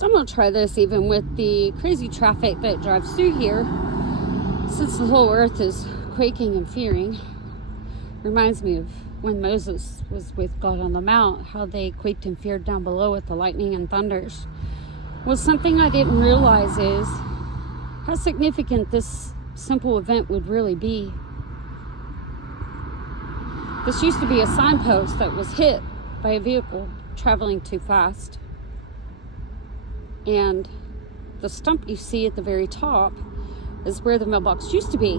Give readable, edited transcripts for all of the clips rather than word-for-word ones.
So I'm going to try this even with the crazy traffic that drives through here. Since the whole earth is quaking and fearing. Reminds me of when Moses was with God on the mount, how they quaked and feared down below with the lightning and thunders. Well, something I didn't realize is how significant this simple event would really be. This used to be a signpost that was hit by a vehicle traveling too fast. And the stump you see at the very top is where the mailbox used to be.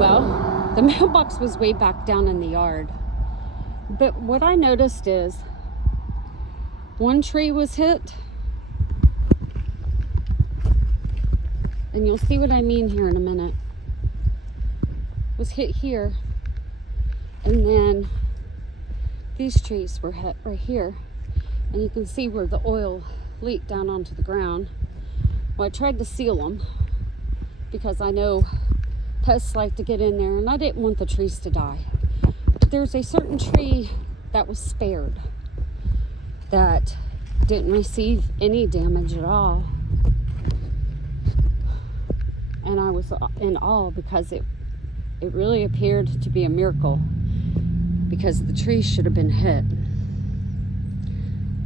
Well, the mailbox was way back down in the yard. But what I noticed is one tree was hit. And you'll see what I mean here in a minute. Was hit here. And then these trees were hit right here. And you can see where the oil leaked down onto the ground. Well, I tried to seal them because I know pests like to get in there, and I didn't want the trees to die. But there's a certain tree that was spared that didn't receive any damage at all. And I was in awe because it really appeared to be a miracle, because the tree should have been hit.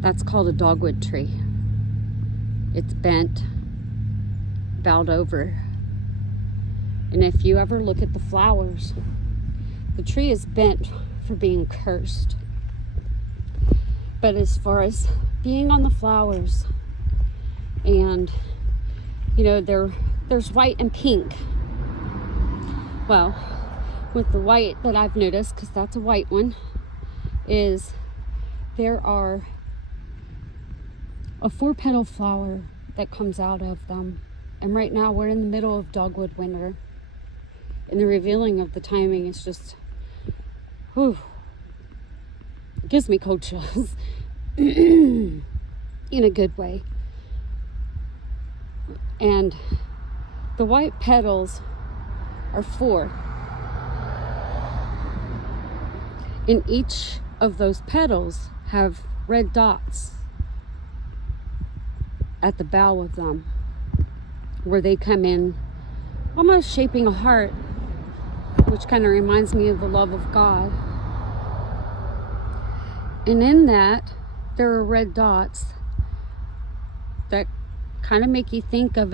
That's called a dogwood tree. It's bent, bowed over. And if you ever look at the flowers, the tree is bent for being cursed. But as far as being on the flowers, and you know, there's white and pink. Well, with the white that I've noticed, because that's a white one, is there are a 4-petal flower that comes out of them. And right now we're in the middle of dogwood winter. And the revealing of the timing is just, whew, it gives me cold chills in a good way. And the white petals are 4. And each of those petals have red dots at the bow of them, where they come in almost shaping a heart, which kind of reminds me of the love of God. And in that, there are red dots that kind of make you think of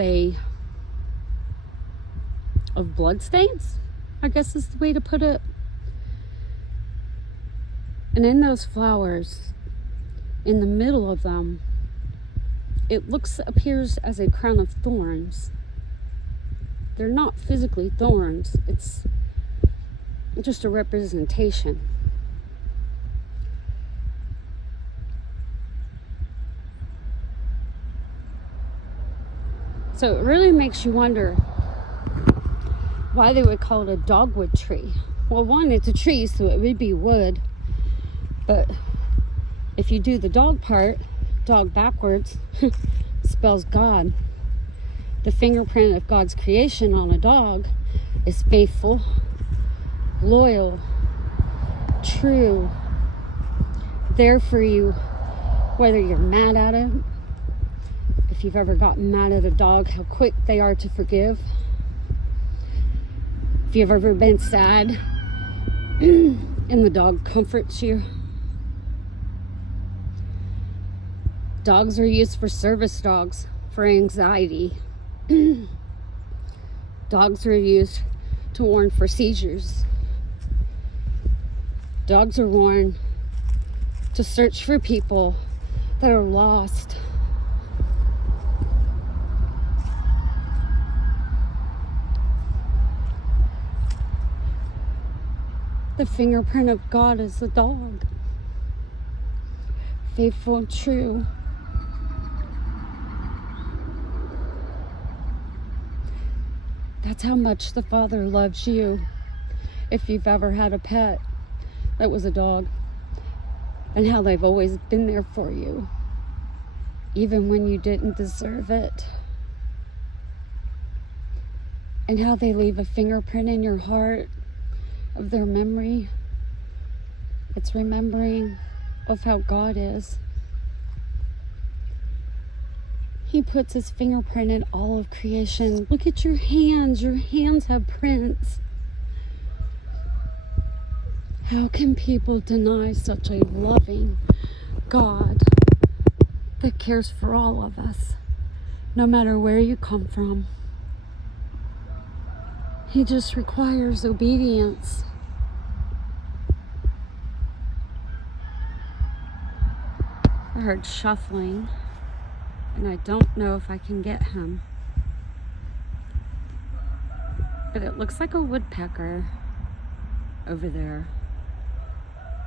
blood stains, I guess is the way to put it. And in those flowers, in the middle of them, it appears as a crown of thorns. They're not physically thorns, it's just a representation. So it really makes you wonder why they would call it a dogwood tree. Well, one, it's a tree, so it would be wood. But if you do the dog part, dog backwards, spells God. The fingerprint of God's creation on a dog is faithful, loyal, true, there for you, whether you're mad at it. If you've ever gotten mad at a dog, how quick they are to forgive. If you've ever been sad and the dog comforts you. Dogs are used for service dogs, for anxiety. Dogs are used to warn for seizures. Dogs are worn to search for people that are lost. The fingerprint of God is the dog. Faithful and true. That's how much the Father loves you. If you've ever had a pet that was a dog, and how they've always been there for you, even when you didn't deserve it. And how they leave a fingerprint in your heart of their memory. It's remembering of how God is. He puts his fingerprint in all of creation. Look at your hands. Your hands have prints. How can people deny such a loving God that cares for all of us, no matter where you come from? He just requires obedience. I heard shuffling, and I don't know if I can get him. But it looks like a woodpecker over there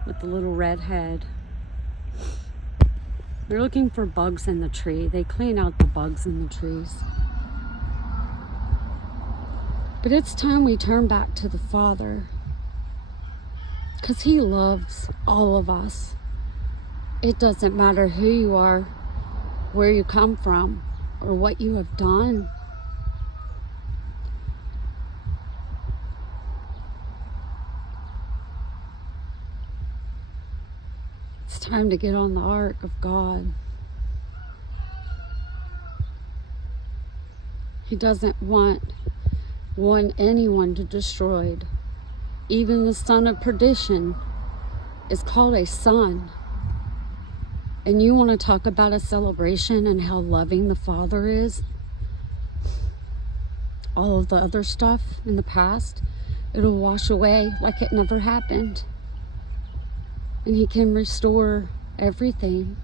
with the little red head. They're looking for bugs in the tree. They clean out the bugs in the trees. But it's time we turn back to the Father, because He loves all of us. It doesn't matter who you are, where you come from, or what you have done. It's time to get on the ark of God. He doesn't want anyone to be destroyed. Even the son of perdition is called a son. And you want to talk about a celebration and how loving the Father is? All of the other stuff in the past, it'll wash away like it never happened. And He can restore everything.